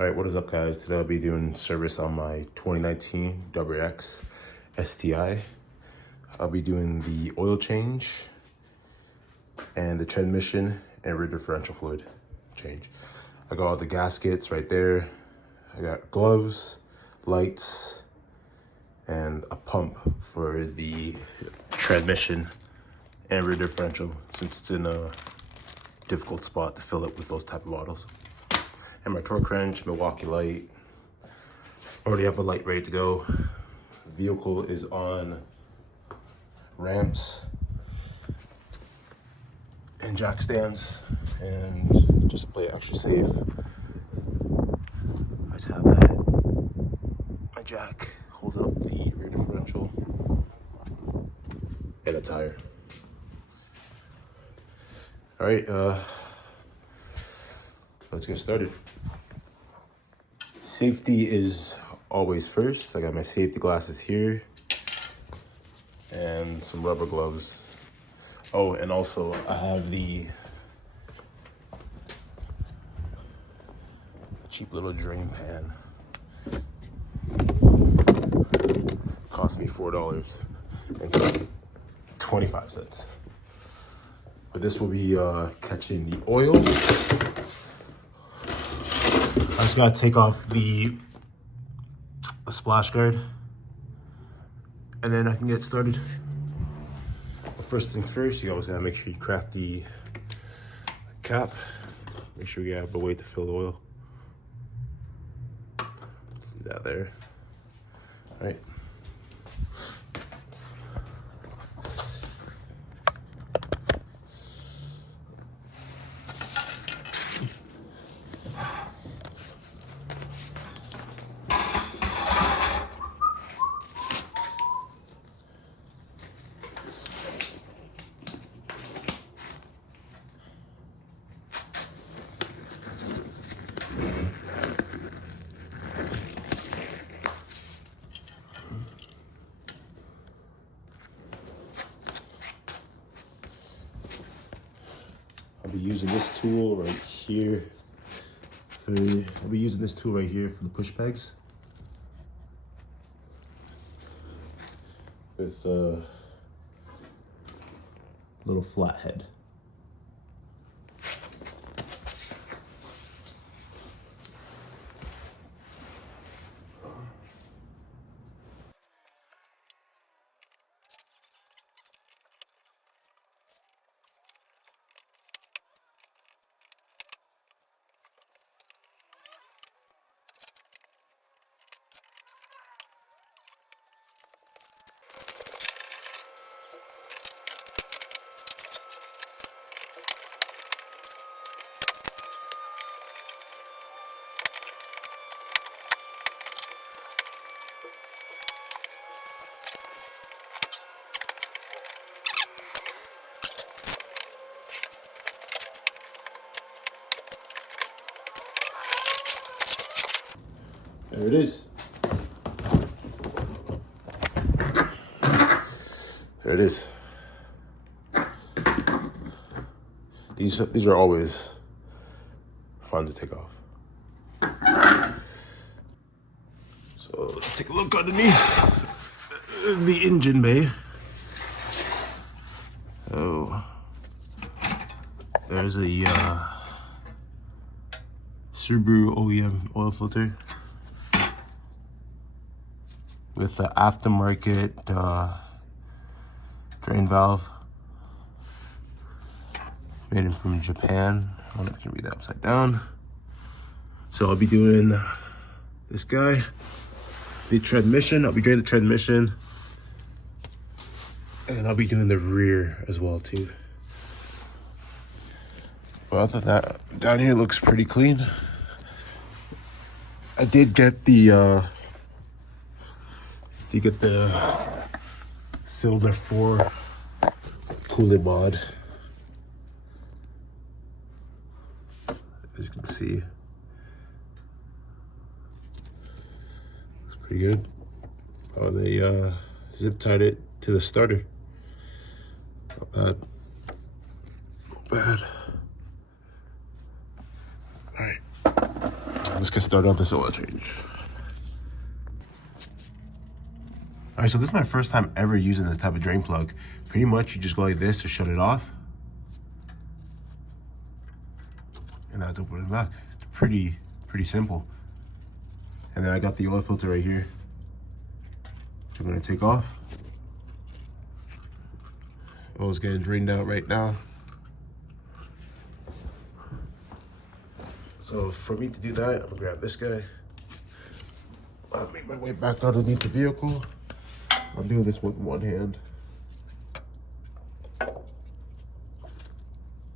All right, what is up, guys? Today I'll be doing service on my 2019 WRX STi. I'll be doing the oil change and the transmission and rear differential fluid change. I got all the gaskets right there. I got gloves, lights, and a pump for the transmission and rear differential, since it's in a difficult spot to fill it with those type of bottles. And my torque wrench, Milwaukee light. Already have a light ready to go. The vehicle is on ramps and jack stands, and just to play extra safe, I just have my jack holding up the rear differential and a tire. All right, let's get started. Safety is always first. I got my safety glasses here and some rubber gloves. Oh, and also I have the cheap little drain pan. Cost me $4.25. But this will be catching the oil. I just gotta take off the splash guard, and then I can get started. But first thing first, you always gotta make sure you crack the cap. Make sure you have a way to fill the oil. Leave that there. All right. I'll be using this tool right here. I'll be using this tool right here for the push pegs with a little flat head. There it is. There it is. These are always fun to take off. So let's take a look underneath the engine bay. Oh, there's a Subaru OEM oil filter with the aftermarket drain valve, made in from Japan. I don't know if I can read that upside down. So I'll be doing this guy, the transmission. I'll be draining the transmission, and I'll be doing the rear as well too. But other than that, down here looks pretty clean. I did get the Cylinder 4 coolant mod. As you can see, it's pretty good. Oh, they zip tied it to the starter. Not bad. Not bad. All right, let's get get started on this oil change. All right, so this is my first time ever using this type of drain plug. Pretty much you just go like this to shut it off. And that's open it back. It's pretty simple. And then I got the oil filter right here, which I'm gonna take off. Oil's getting drained out right now. So for me to do that, I'm gonna grab this guy. I'll make my way back underneath the vehicle. I'm doing this with one hand.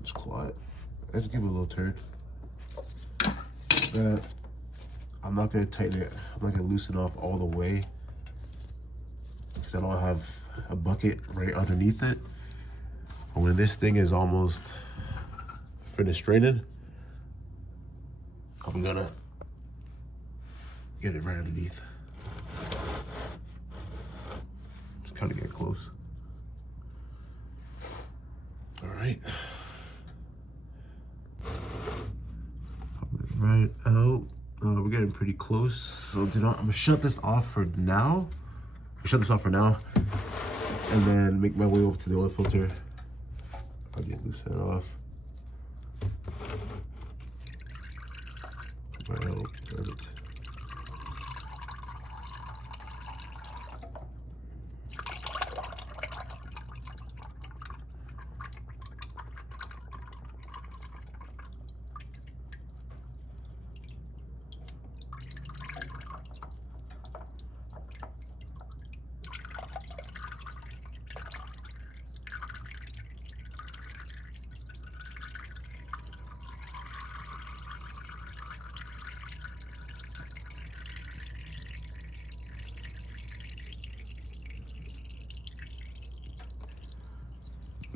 Just claw it. I just give it a little turn. I'm not gonna tighten it. I'm not gonna loosen off all the way because I don't have a bucket right underneath it. But when this thing is almost finished draining, I'm gonna get it right underneath. Just kind of get close. All right. Right out. We're getting pretty close. So I'm gonna shut this off for now. And then make my way over to the oil filter. I'll get loosen it off. Right out. Perfect.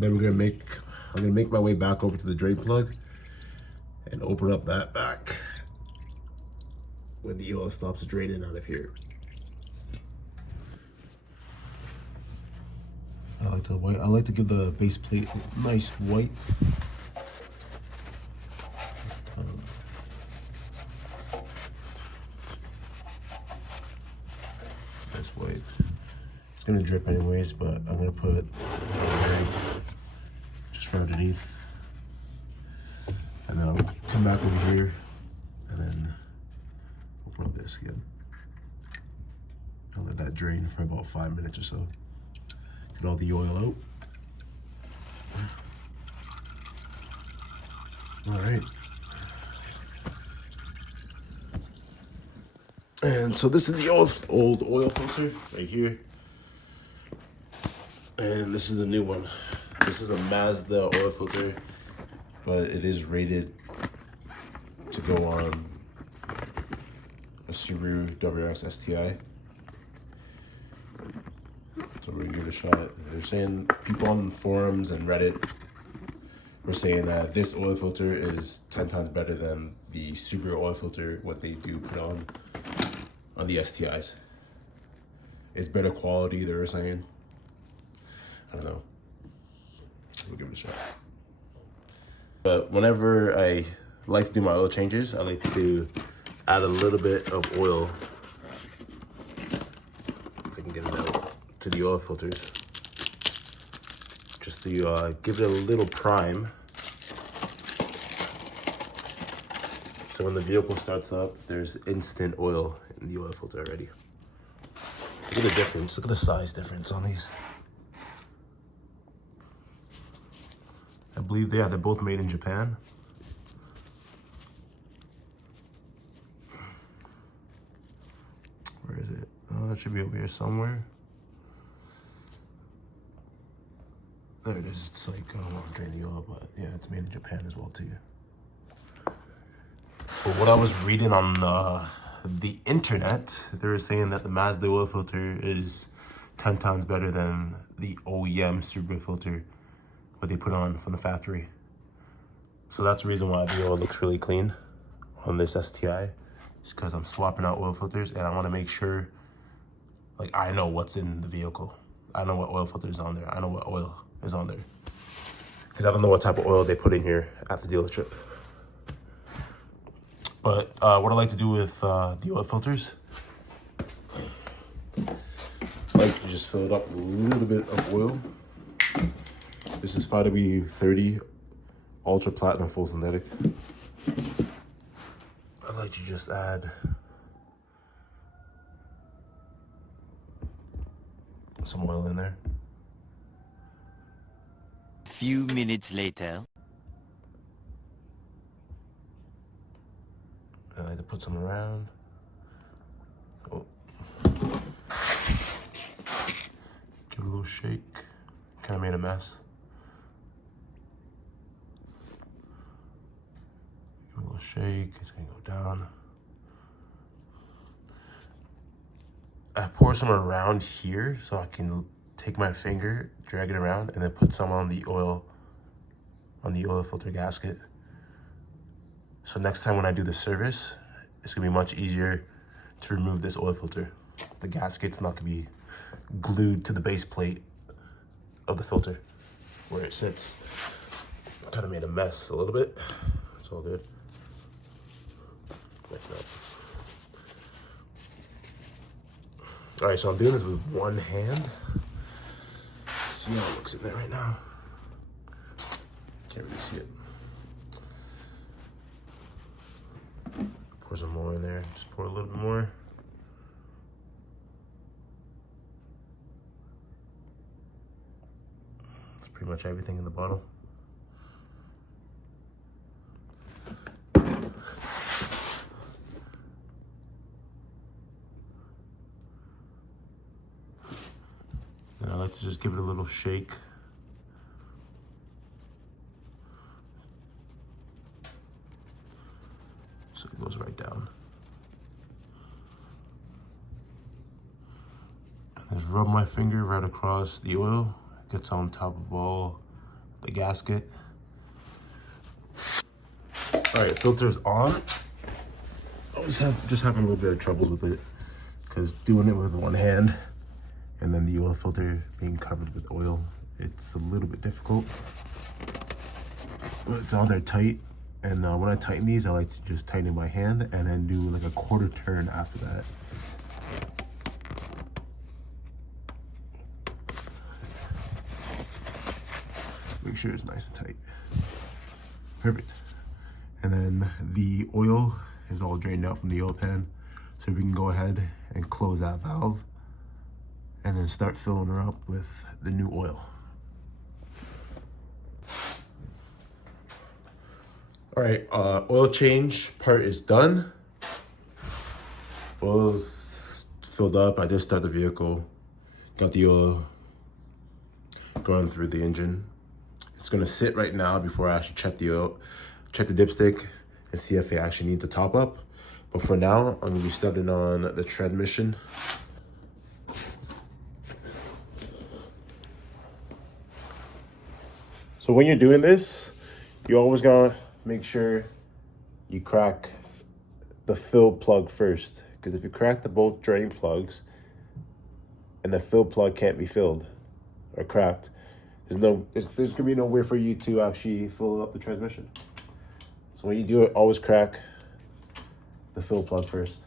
Then I'm gonna make my way back over to the drain plug and open up that back when the oil stops draining out of here. I like to give the base plate a nice white. Nice white. It's gonna drip anyways, but I'm gonna put just for underneath, and then I'll come back over here and then open up this again. I'll let that drain for about 5 minutes or so. Get all the oil out. All right. And so this is the old oil filter right here. And this is the new one. This is a Mazda oil filter, but it is rated to go on a Subaru WRX STi. So we're gonna give it a shot. They're saying, people on forums and Reddit were saying that this oil filter is 10 times better than the Subaru oil filter, what they do put on the STIs. It's better quality, they were saying. I don't know. We'll give it a shot. But whenever I like to do my oil changes, I like to add a little bit of oil, if I can get it out, to the oil filters. Just to give it a little prime. So when the vehicle starts up, there's instant oil in the oil filter already. Look at the difference. Look at the size difference on these. I believe they're both made in Japan. Where is it? Oh, that should be over here somewhere. There it is. It's like, I don't want to drain the oil, but yeah, it's made in Japan as well too. But what I was reading on the internet, they were saying that the Mazda oil filter is 10 times better than the OEM Subaru filter, what they put on from the factory. So that's the reason why the oil looks really clean on this STi. It's because I'm swapping out oil filters and I want to make sure, like, I know what's in the vehicle. I know what oil filter is on there. I know what oil is on there. Because I don't know what type of oil they put in here at the dealership. But what I like to do with the oil filters, I like to just fill it up with a little bit of oil. This is 5W30 Ultra Platinum Full Synthetic. I like to just add some oil in there. Few minutes later. I like to put some around. Oh. Give it a little shake. Kind of made a mess. Give it a little shake. It's gonna go down. I pour some around here so I can take my finger, drag it around, and then put some on the oil filter gasket. So next time when I do the service, it's gonna be much easier to remove this oil filter. The gasket's not gonna be glued to the base plate of the filter where it sits. Kind of made a mess a little bit. It's all good. Like that. All right, so I'm doing this with one hand. Let's see how it looks in there right now. Can't really see it. Pour some more in there. Just pour a little bit more. That's pretty much everything in the bottle. And I like to just give it a little shake. So it goes right down. And just rub my finger right across the oil. It gets on top of all the gasket. All right, filter's on. I was just having a little bit of trouble with it because doing it with one hand and then the oil filter being covered with oil, it's a little bit difficult. But it's on there tight. And when I tighten these, I like to just tighten it by hand and then do like a quarter turn after that. Make sure it's nice and tight. Perfect. And then the oil is all drained out from the oil pan. So we can go ahead and close that valve and then start filling her up with the new oil. All right, oil change part is done. Oil's filled up. I just started the vehicle. Got the oil going through the engine. It's gonna sit right now before I actually check the oil, check the dipstick and see if it actually needs a top up. But for now, I'm gonna be starting on the transmission. So when you're doing this, you always gotta make sure you crack the fill plug first, because if you crack the both drain plugs and the fill plug can't be filled or cracked, there's gonna be no way for you to actually fill up the transmission. So when you do it, always crack the fill plug first.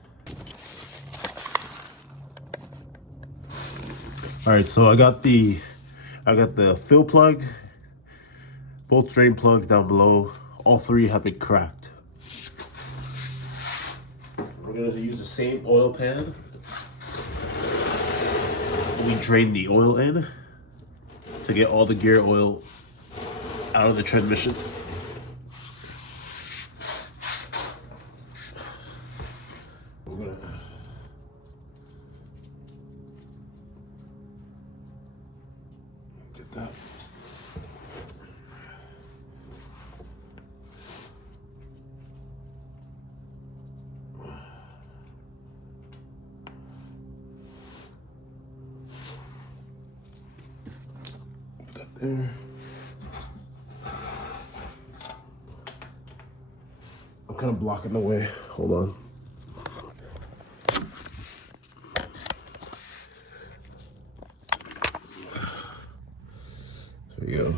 All right, so I got the fill plug, both drain plugs down below. All three have been cracked. We're gonna use the same oil pan. We drain the oil in to get all the gear oil out of the transmission. We're gonna get that. There. I'm kind of blocking the way. Hold on. There we go.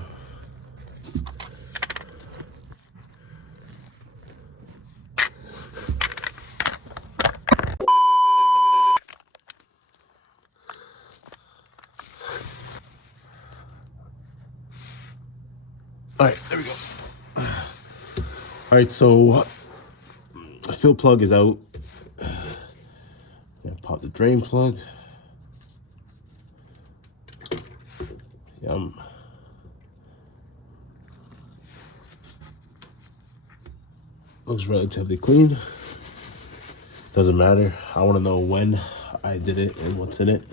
All right, so the fill plug is out. Pop the drain plug. Yum. Looks relatively clean. Doesn't matter. I want to know when I did it and what's in it.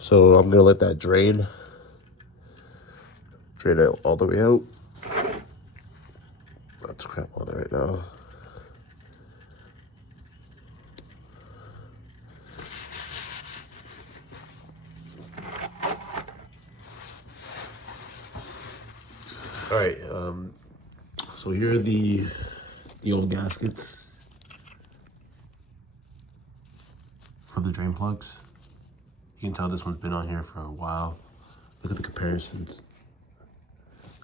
So I'm gonna let that drain it all the way out. That's crap on there right now. All right, so here are the old gaskets for the drain plugs. You can tell this one's been on here for a while. Look at the comparisons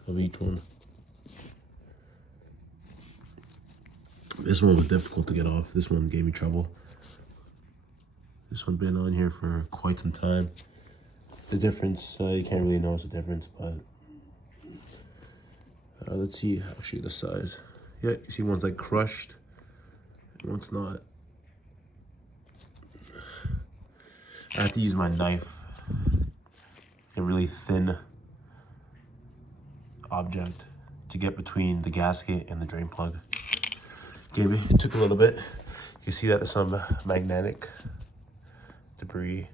of each one. This one was difficult to get off. This one gave me trouble. This one been on here for quite some time. The difference, you can't really notice the difference, but let's see actually the size. Yeah, you see one's like crushed and one's not. I have to use my knife, a really thin object, to get between the gasket and the drain plug. It took a little bit. You see that there's some magnetic debris.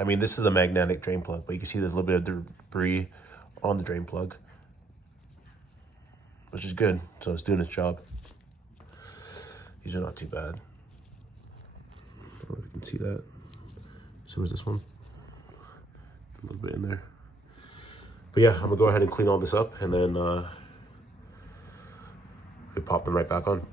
I mean, this is a magnetic drain plug, but you can see there's a little bit of debris on the drain plug, which is good. So it's doing its job. These are not too bad. I don't know if you can see that. So is this one? A little bit in there. But yeah, I'm gonna go ahead and clean all this up, and then we pop them right back on.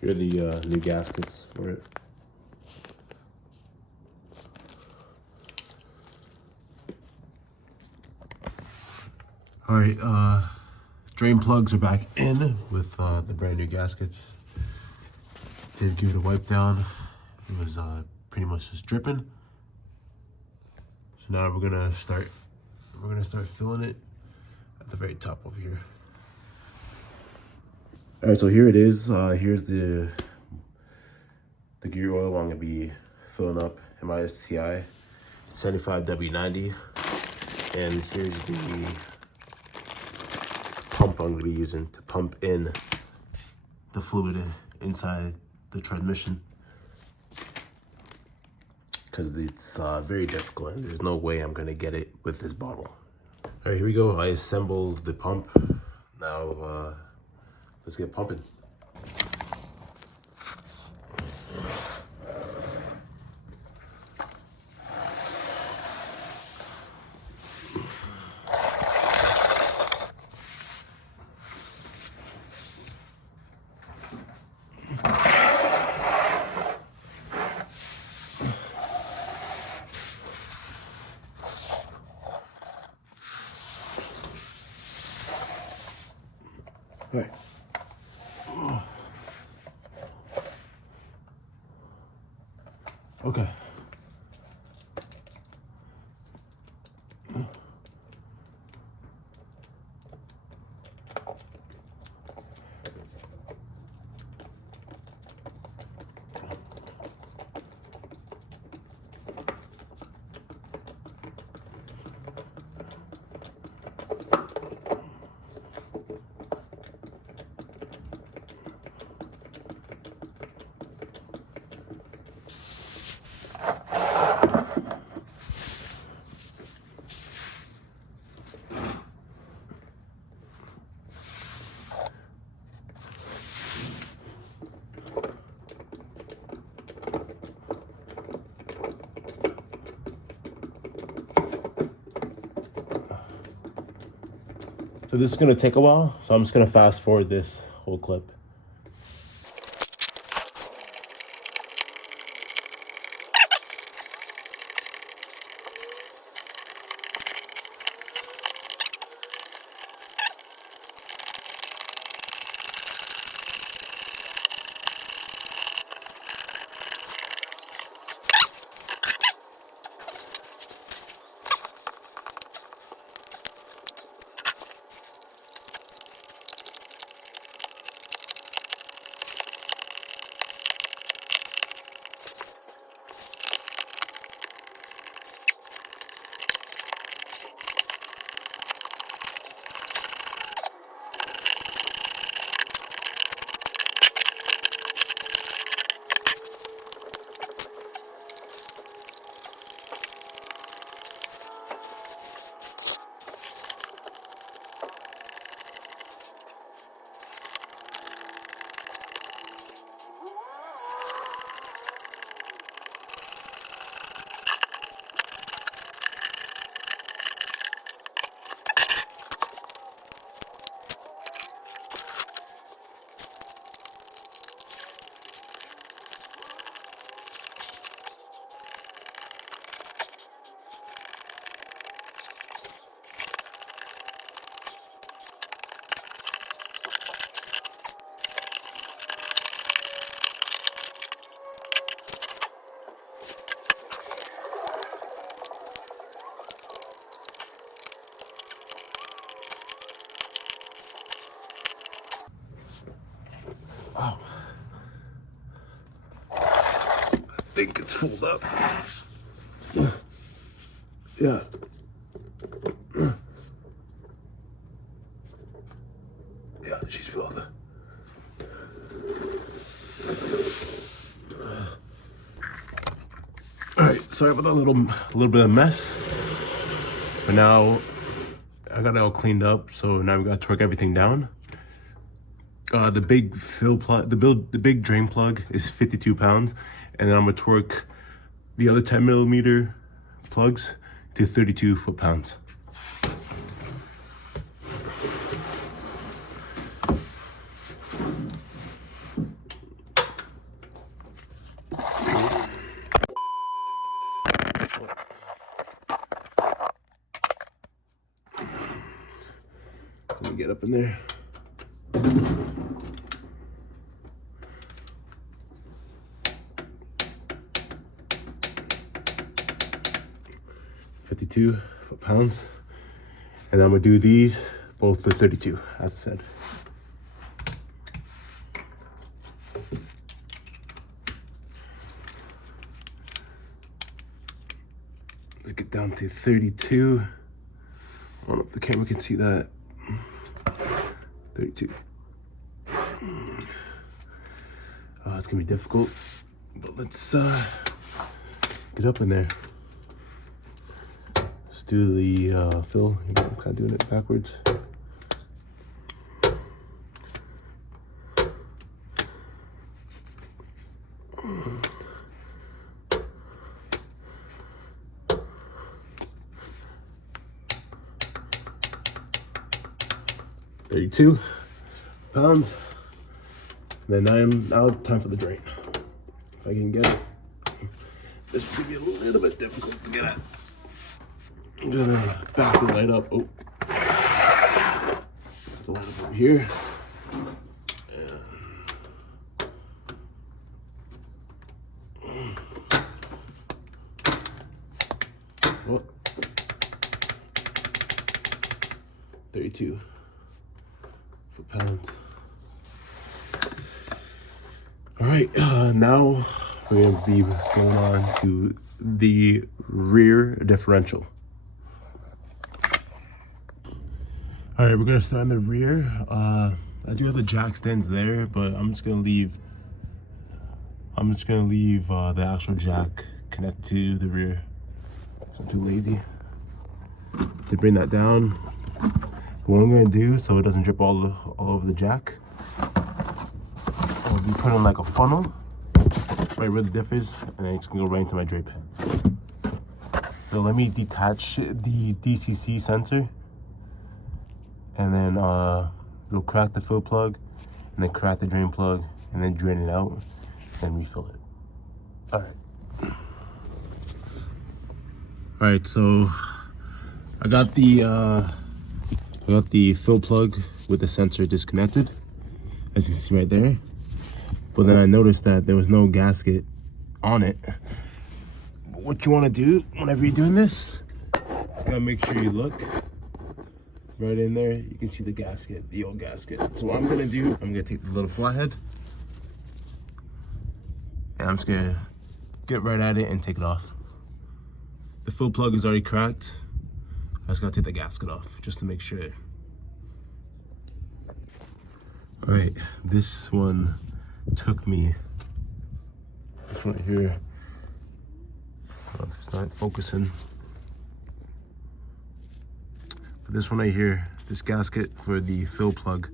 Here are the new gaskets for it. All right, drain plugs are back in with the brand new gaskets. Did give it a wipe down. It was pretty much just dripping. So now we're gonna start filling it at the very top over here. All right, so here it is. Here's the gear oil I'm gonna be filling up in my STi. It's 75W90, and here's the pump I'm gonna be using to pump in the fluid inside the transmission, because it's very difficult and there's no way I'm gonna get it with this bottle. All right, here we go. I assembled the pump. Now let's get pumping. All right. Okay. So this is gonna take a while, so I'm just gonna fast forward this whole clip. Oh, I think it's full up. Yeah. Yeah, she's filled. All right, sorry about that little bit of mess, but now I got it all cleaned up. So now we got to torque everything down. The big fill plug, the big drain plug is 52 pounds, and then I'm gonna torque the other 10 millimeter plugs to 32 foot-pounds. Let me get up in there. $52 foot-pounds, and I'm gonna do these both to 32, as I said. Let's get down to 32. I don't know if the camera can see that. 32. It's gonna be difficult, but let's get up in there. Let's do the fill. I'm kind of doing it backwards. $32 pounds. And then now time for the drain. If I can get it. This is gonna be a little bit difficult to get at. I'm gonna back the light up. Oh, back the light up over here. Oh, 32 foot-pounds. All right, now we're gonna be going on to the rear differential. All right, we're gonna start in the rear. I do have the jack stands there, but I'm just gonna leave the actual jack connected to the rear. So I'm too lazy to bring that down. What I'm gonna do, so it doesn't drip all over the jack, I'll be putting like a funnel right where the diff is, and then it's gonna go right into my drape pan. So let me detach the DCC sensor and then you'll crack the fill plug, and then crack the drain plug, and then drain it out, and refill it. All right, so I got the fill plug with the sensor disconnected, as you can see right there. But then I noticed that there was no gasket on it. But what you want to do whenever you're doing this, you gotta make sure you look right in there. You can see the gasket, the old gasket. So what I'm gonna do, I'm gonna take the little flathead, and I'm just gonna get right at it and take it off. The fill plug is already cracked. I just gotta take the gasket off just to make sure. All right, this one took me, this one here, I don't know if it's not focusing, but this one right here, this gasket for the fill plug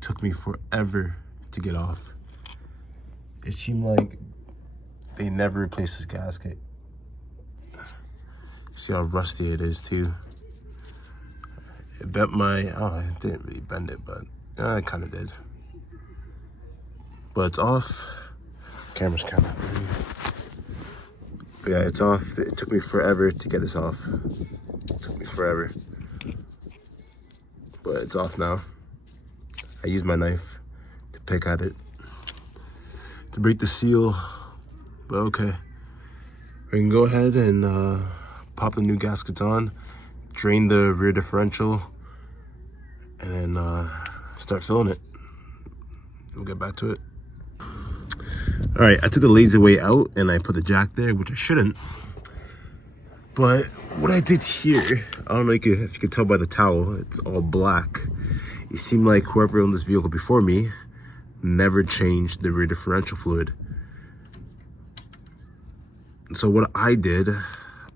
took me forever to get off. It seemed like they never replaced this gasket. See how rusty it is too. It bent my, oh, it didn't really bend it, but it kind of did. But it's off. Camera's kind of, but yeah, it's off. It took me forever to get this off. It took me forever. But it's off now. I used my knife to pick at it, to break the seal, but okay. We can go ahead and pop the new gaskets on, drain the rear differential, and then start filling it. We'll get back to it. All right, I took the lazy way out and I put the jack there, which I shouldn't. But what I did here, I don't know if you can tell by the towel, it's all black. It seemed like whoever owned this vehicle before me never changed the rear differential fluid. So what I did,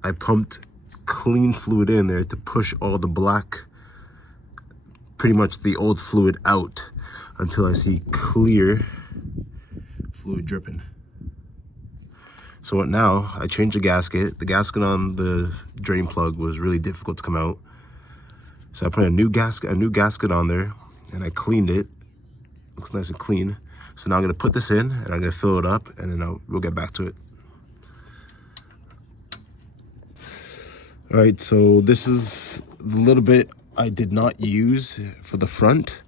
I pumped clean fluid in there to push all the black, pretty much the old fluid out until I see clear fluid dripping. So what now, I changed the gasket. The gasket on the drain plug was really difficult to come out. So I put a new gasket on there, and I cleaned it. Looks nice and clean. So now I'm gonna put this in, and I'm gonna fill it up, and then we'll get back to it. All right, so this is the little bit I did not use for the front.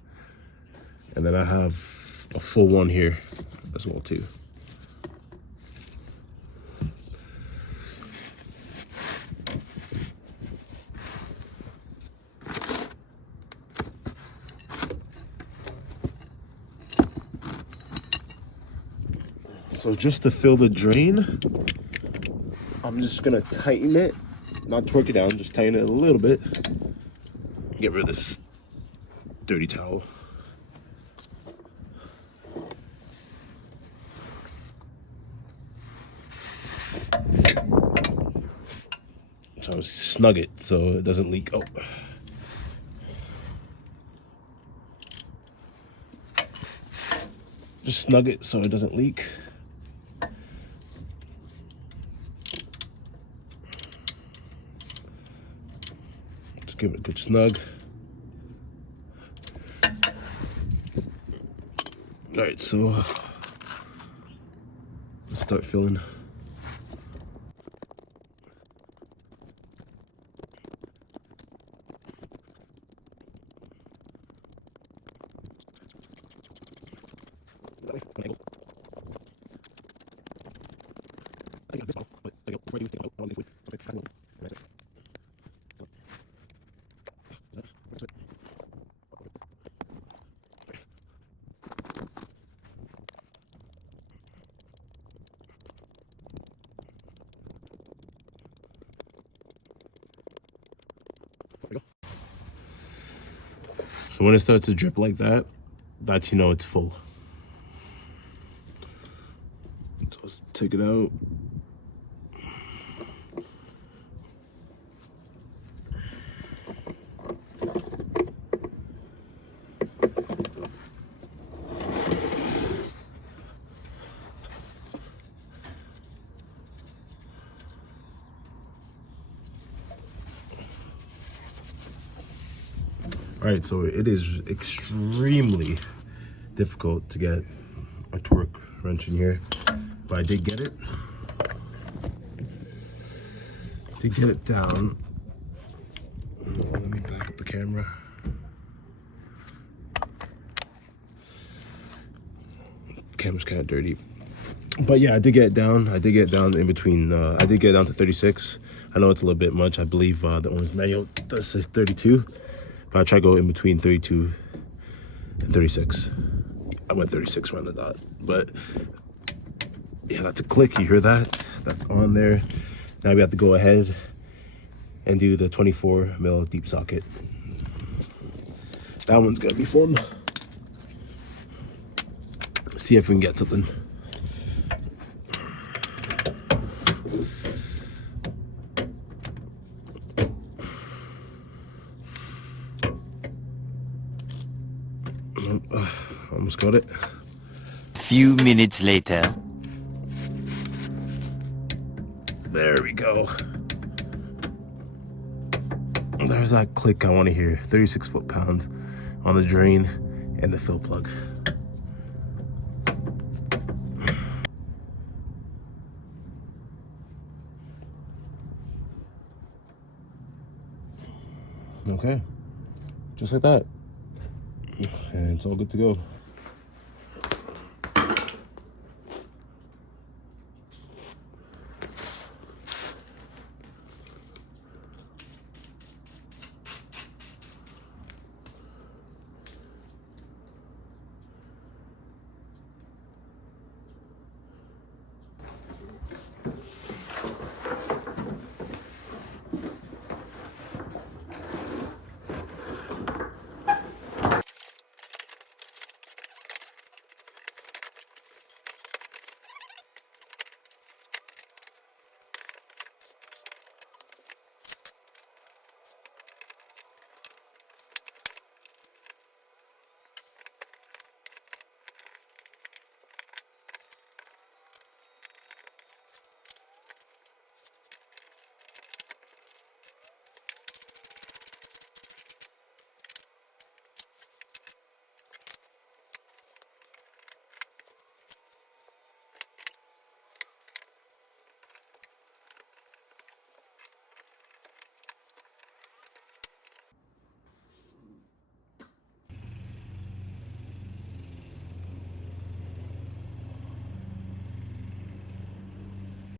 And then I have a full one here as well too. So just to fill the drain, I'm just gonna tighten it, not torque it down, just tighten it a little bit. Get rid of this dirty towel. So snug it so it doesn't leak. Oh. Just snug it so it doesn't leak. Just give it a good snug. All right, so let's start filling. So when it starts to drip like that, that's, you know, it's full. So let's take it out. All right, so it is extremely difficult to get a torque wrench in here, but I did get it. To get it down, let me back up the camera. Camera's kind of dirty, but yeah, I did get it down. I did get it down in between. I did get it down to 36. I know it's a little bit much. I believe the owner's manual does say 32, but I try to go in between 32 and 36. I went 36 around the dot, but yeah, that's a click. You hear that? That's on there. Now we have to go ahead and do the 24 mil deep socket. That one's gonna be fun. See if we can get something. Almost got it. Few minutes later. There we go. There's that click I want to hear. 36 foot-pounds on the drain and the fill plug. Okay, just like that. And it's all good to go.